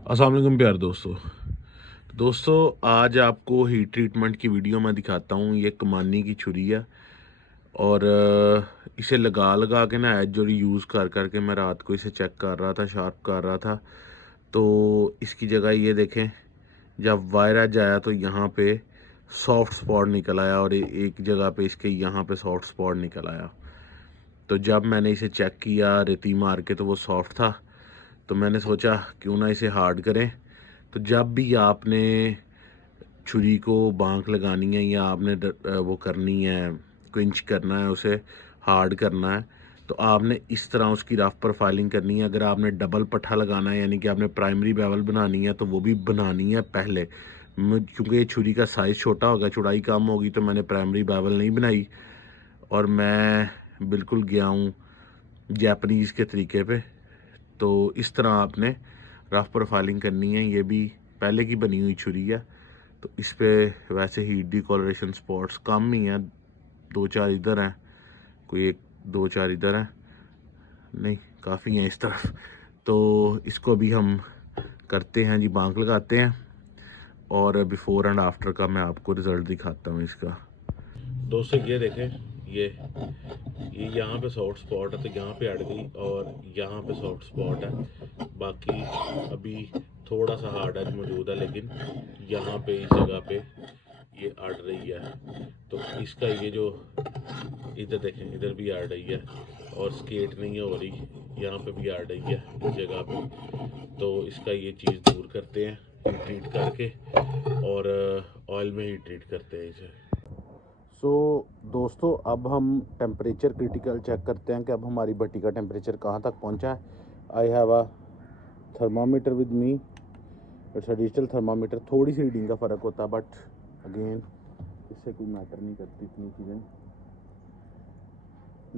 अस्सलाम वालेकुम प्यारे दोस्तों आज आपको हीट ट्रीटमेंट की वीडियो में दिखाता हूँ। ये कमानी की छुरी है और इसे लगा लगा के ना एज जोड़ी यूज़ कर कर के मैं रात को इसे चेक कर रहा था, शार्प कर रहा था। तो इसकी जगह ये देखें, जब वायर एज आया तो यहाँ पे सॉफ्ट स्पॉट निकल आया और एक जगह पे इसके यहाँ पे सॉफ्ट स्पॉट निकल आया। तो जब मैंने इसे चेक किया रेती मार के तो वो सॉफ्ट था। तो मैंने सोचा क्यों ना इसे हार्ड करें। तो जब भी आपने छुरी को बांक लगानी है या आपने वो करनी है, क्विंच करना है, उसे हार्ड करना है, तो आपने इस तरह उसकी रफ प्रोफाइलिंग करनी है। अगर आपने डबल पट्ठा लगाना है यानी कि आपने प्राइमरी बेवल बनानी है तो वो भी बनानी है पहले। क्योंकि ये छुरी का साइज़ छोटा होगा, चौड़ाई कम होगी, तो मैंने प्राइमरी बेवल नहीं बनाई और मैं बिल्कुल गया हूँ जापानीज़ के तरीके पे। तो इस तरह आपने रफ प्रोफाइलिंग करनी है। ये भी पहले की बनी हुई छुरी है, तो इस पे वैसे ही डिकॉलरेशन स्पॉट्स कम ही हैं, दो चार इधर हैं, कोई एक दो चार इधर हैं, नहीं काफ़ी हैं इस तरफ। तो इसको भी हम करते हैं जी, बांक लगाते हैं और बिफ़ोर एंड आफ्टर का मैं आपको रिज़ल्ट दिखाता हूँ इसका। दोस्तों ये देखें, ये यहाँ पे सॉफ्ट स्पॉट है तो यहाँ पे अड़ गई और यहाँ पे सॉफ्ट स्पॉट है। बाकी अभी थोड़ा सा हार्ड एज मौजूद है, लेकिन यहाँ पे इस जगह पे ये अड़ रही है। तो इसका ये जो इधर देखें, इधर भी अड़ रही है और स्केट नहीं हो रही, यहाँ पे भी अड़ रही है इस जगह पे। तो इसका ये चीज़ दूर करते हैं हीट ट्रीट करके और ऑयल में हीट ट्रीट करते हैं इसे। दोस्तों अब हम टेम्परेचर क्रिटिकल चेक करते हैं कि अब हमारी भट्टी का टेम्परेचर कहाँ तक पहुँचा है। I have a thermometer with me, it's a digital thermometer. थोड़ी सी रीडिंग का फ़र्क होता है बट अगेन इससे कोई मैटर नहीं करती इतनी चीज़ें।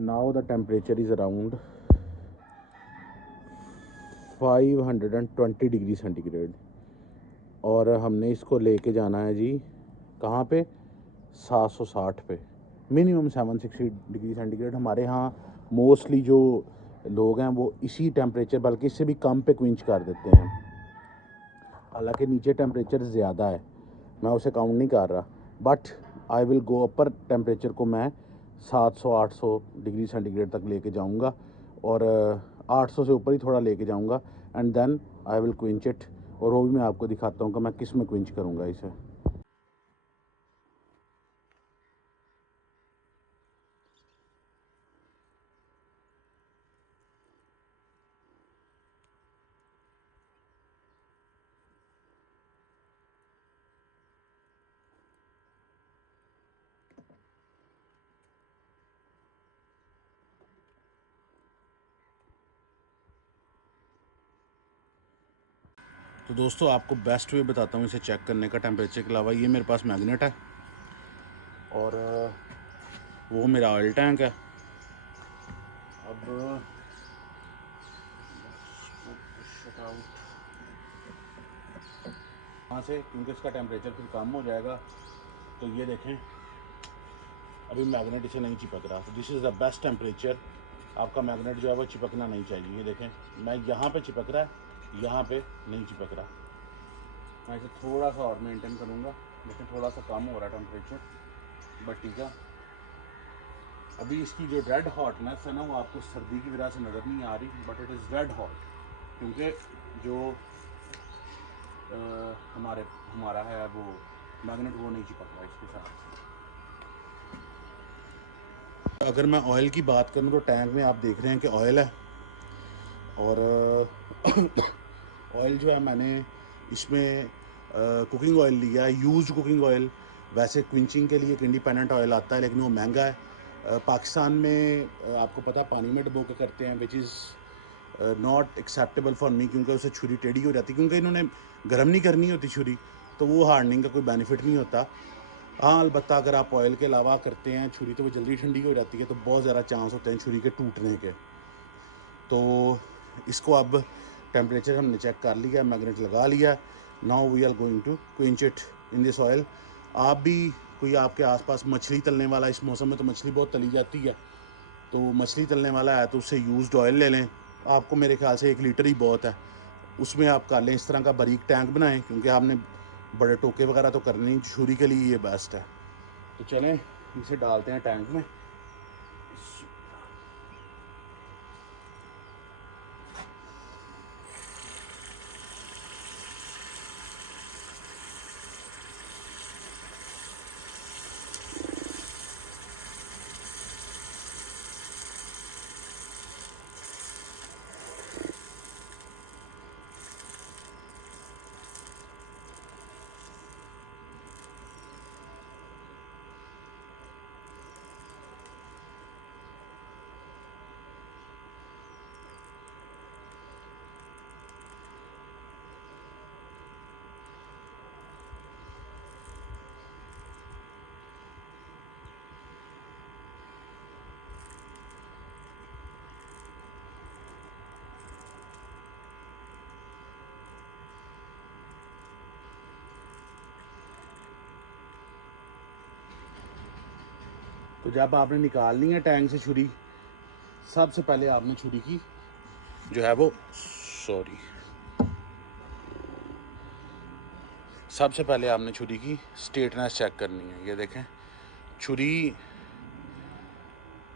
Now the temperature is around 520 degree centigrade और हमने इसको लेके जाना है जी कहाँ पे, 760 पे, मिनिमम 760 डिग्री सेंटीग्रेड। हमारे यहाँ मोस्टली जो लोग हैं वो इसी टेम्परेचर बल्कि इससे भी कम पे क्विंच कर देते हैं। हालांकि नीचे टेम्परेचर ज़्यादा है, मैं उसे काउंट नहीं कर रहा, but I will go upper temperature को मैं 700-800 डिग्री सेंटीग्रेड तक लेके जाऊंगा और 800 से ऊपर ही थोड़ा लेके जाऊंगा and then I will quench it. और वो भी मैं आपको दिखाता हूँ कि मैं किस में क्विंच करूँगा इसे। तो दोस्तों आपको बेस्ट वे बताता हूँ इसे चेक करने का टेम्परेचर के अलावा। ये मेरे पास मैग्नेट है और वो मेरा ऑयल टैंक है। अब यहाँ से क्योंकि इसका टेम्परेचर फिर कम हो जाएगा, तो ये देखें अभी मैग्नेट इसे नहीं चिपक रहा। तो this is the best temperature. आपका मैग्नेट जो है वो चिपकना नहीं चाहिए। ये देखें मैं यहाँ पे चिपक रहा है, यहाँ पे नहीं चिपक रहा। मैं इसे थोड़ा सा और मेंटेन करूँगा, लेकिन थोड़ा सा कम हो रहा है टेम्परेचर, बट ठीक है। अभी इसकी जो रेड हॉटनेस है ना वो आपको सर्दी की वजह से नज़र नहीं आ रही, but it is red hot क्योंकि जो हमारा है वो मैग्नेट वो नहीं चिपक रहा इसके साथ। अगर मैं ऑयल की बात करूँ तो टैंक में आप देख रहे हैं कि ऑयल है और ऑयल जो है मैंने इसमें कुकिंग ऑयल लिया है, यूज्ड कुकिंग ऑयल। वैसे क्विंचिंग के लिए एक इंडिपेंडेंट ऑयल आता है लेकिन वो महंगा है। पाकिस्तान में आपको पता पानी में डुबो के करते हैं, which is not acceptable for me क्योंकि उससे छुरी टेढ़ी हो जाती है, क्योंकि इन्होंने गर्म नहीं करनी होती छुरी, तो वो हार्डनिंग का कोई बेनिफिट नहीं होता। हाँ अलबत्ता अगर आप ऑयल के अलावा करते हैं छुरी तो वो जल्दी ठंडी हो जाती है, तो बहुत ज़्यादा चांस होते हैं छुरी के टूटने के। तो इसको अब टेम्परेचर हमने चेक कर लिया, मैग्नेट लगा लिया। Now we are going to quench it in this oil. आप भी कोई आपके आसपास मछली तलने वाला, इस मौसम में तो मछली बहुत तली जाती है, तो मछली तलने वाला है तो उससे यूज्ड ऑयल ले लें। आपको मेरे ख्याल से 1 लीटर ही बहुत है। उसमें आप कर लें, इस तरह का बारीक टैंक बनाएं, क्योंकि आपने बड़े टोके वगैरह तो करने नहीं, छुरी के लिए ये बेस्ट है। तो चलें इसे डालते हैं टैंक में। तो जब आपने निकालनी है टैंक से छुरी, सबसे पहले आपने छुरी की जो है वो सबसे पहले आपने छुरी की स्ट्रेटनेस चेक करनी है। ये देखें छुरी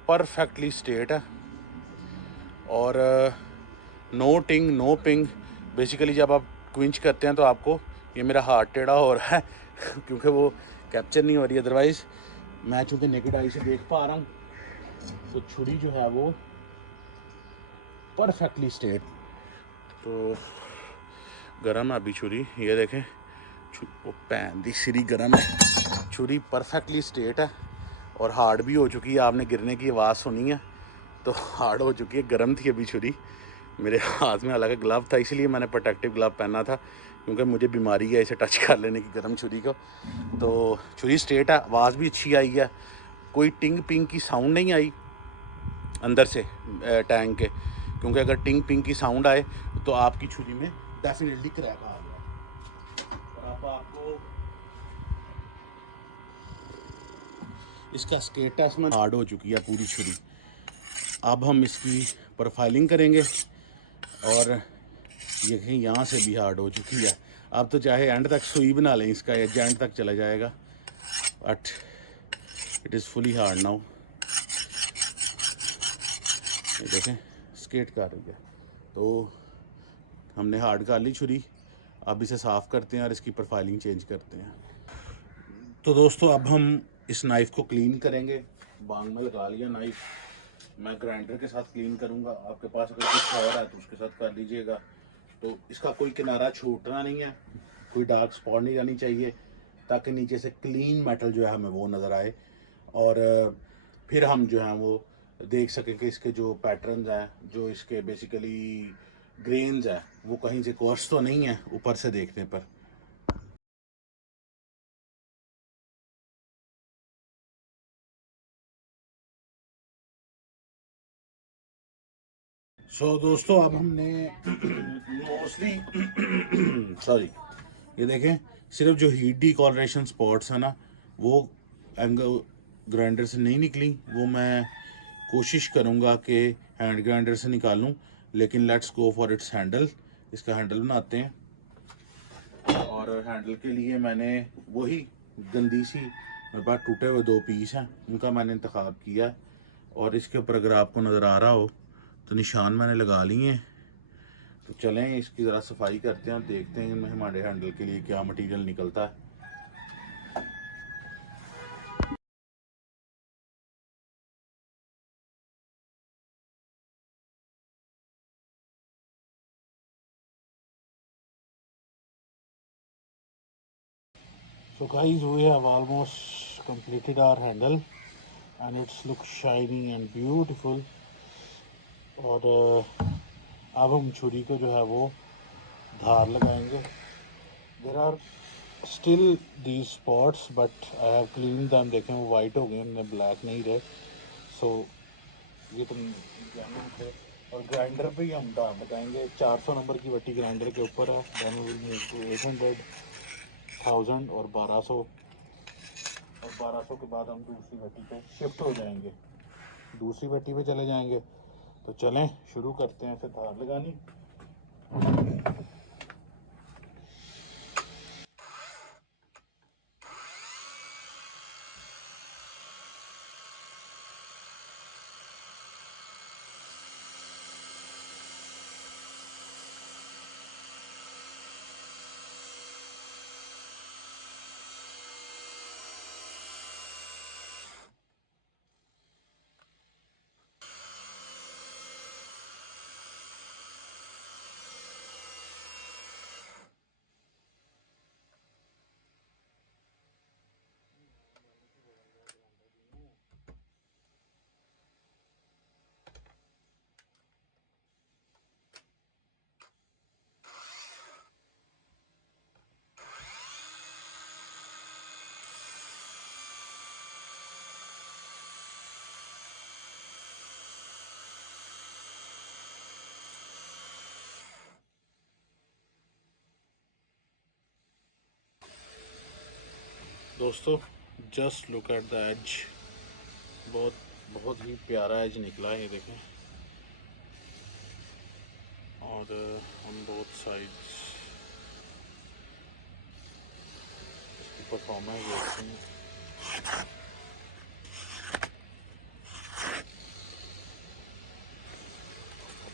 परफेक्टली स्ट्रेट है और नो टिंग नो पिंग। बेसिकली जब आप क्विंच करते हैं तो आपको, ये मेरा हाथ टेढ़ा हो रहा है क्योंकि वो कैप्चर नहीं हो रही, अदरवाइज़ मैं चूँकि नेकेड आई से देख पा रहा हूँ। तो छुरी जो है वो परफेक्टली स्ट्रेट। तो गरम है अभी छुरी, ये देखें वो पैन दी सिरी गरम है। छुरी परफेक्टली स्ट्रेट है और हार्ड भी हो चुकी है। आपने गिरने की आवाज़ सुनी है तो हार्ड हो चुकी है। गर्म थी अभी छुरी, मेरे हाथ में हालांकि ग्लव था, इसलिए मैंने प्रोटेक्टिव ग्लव पहना था, क्योंकि मुझे बीमारी है इसे टच कर लेने की, गर्म छुरी को। तो छुरी स्ट्रेट है, आवाज़ भी अच्छी आई है, कोई टिंग पिंग की साउंड नहीं आई अंदर से टैंक के, क्योंकि अगर टिंग पिंग की साउंड आए तो आपकी छुरी में डेफिनेटली क्रैक आ गया। और अब आपको इसका स्टेटस में हार्ड हो चुकी है पूरी छुरी। अब हम इसकी प्रोफाइलिंग करेंगे और ये कहीं यहाँ से भी हार्ड हो चुकी है। अब तो चाहे एंड तक सुई बना लें इसका, एज एंड तक चला जाएगा, but it is fully hard now. ये देखें स्केट कर रही है। तो हमने हार्ड कर ली छुरी, अब इसे साफ़ करते हैं और इसकी प्रोफाइलिंग चेंज करते हैं। तो दोस्तों अब हम इस नाइफ़ को क्लीन करेंगे। बांग में लगा लिया नाइफ़, मैं ग्राइंडर के साथ क्लीन करूँगा। आपके पास अगर कुछ और है तो उसके साथ कर लीजिएगा। तो इसका कोई किनारा छूटना नहीं है, कोई डार्क स्पॉट नहीं रहनी चाहिए, ताकि नीचे से क्लीन मेटल जो है हमें वो नज़र आए। और फिर हम जो है वो देख सकें कि इसके जो पैटर्न्स हैं, जो इसके बेसिकली ग्रेन्स है, वो कहीं से कोर्स तो नहीं है ऊपर से देखने पर। दोस्तों अब हमने मोस्टली सॉरी, ये देखें सिर्फ जो हीट डिकॉलरेशन स्पॉट्स है ना, वो एंगल ग्राइंडर से नहीं निकली। वो मैं कोशिश करूँगा कि हैंड ग्राइंडर से निकालूँ, लेकिन let's go for its handle. इसका हैंडल बनाते हैं और हैंडल के लिए मैंने वही गंदी सी, मेरे पास टूटे हुए 2 पीस हैं, उनका मैंने इंतखाब किया। और इसके ऊपर अगर आपको नज़र आ रहा हो तो निशान मैंने लगा लिए हैं। तो चलें इसकी ज़रा सफाई करते हैं और देखते हैं हमारे हैंडल के लिए क्या मटेरियल निकलता है। So guys, we have almost completed our handle and it's look shiny and beautiful. और अब हम छुरी को जो है वो धार लगाएंगे। There are still these spots but I have clean them. देखें वो वाइट हो गए, उनमें ब्लैक नहीं रहे। सो ये तो जेन्युइन थे। और ग्राइंडर पे ही हम धार लगाएंगे। 400 नंबर की वट्टी ग्राइंडर के ऊपर है। Then we will move to 800, 1000 और 1200। और 1200 के बाद हम दूसरी भट्टी पे शिफ्ट हो जाएंगे, दूसरी भट्टी पे चले जाएंगे। तो चलें शुरू करते हैं फिर धार लगानी। दोस्तों just look at the edge, बहुत बहुत ही प्यारा एज निकला है, ये देखें। और ऑन बोथ साइड्स इसकी परफॉर्मेंस देखते हैं।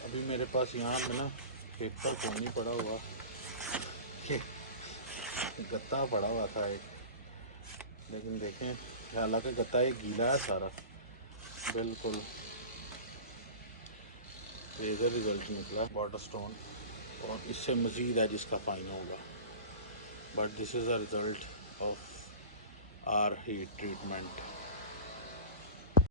अभी मेरे पास यहाँ पे ना पेपर क्यों नहीं पड़ा हुआ, गत्ता पड़ा हुआ था एक, लेकिन देखें हालांकि गत्ता ये गीला है सारा बिल्कुल। रेजर रिजल्ट निकला वाटर स्टोन, और इससे मज़ीद है जिसका फाइन होगा, but this is a result of our heat treatment.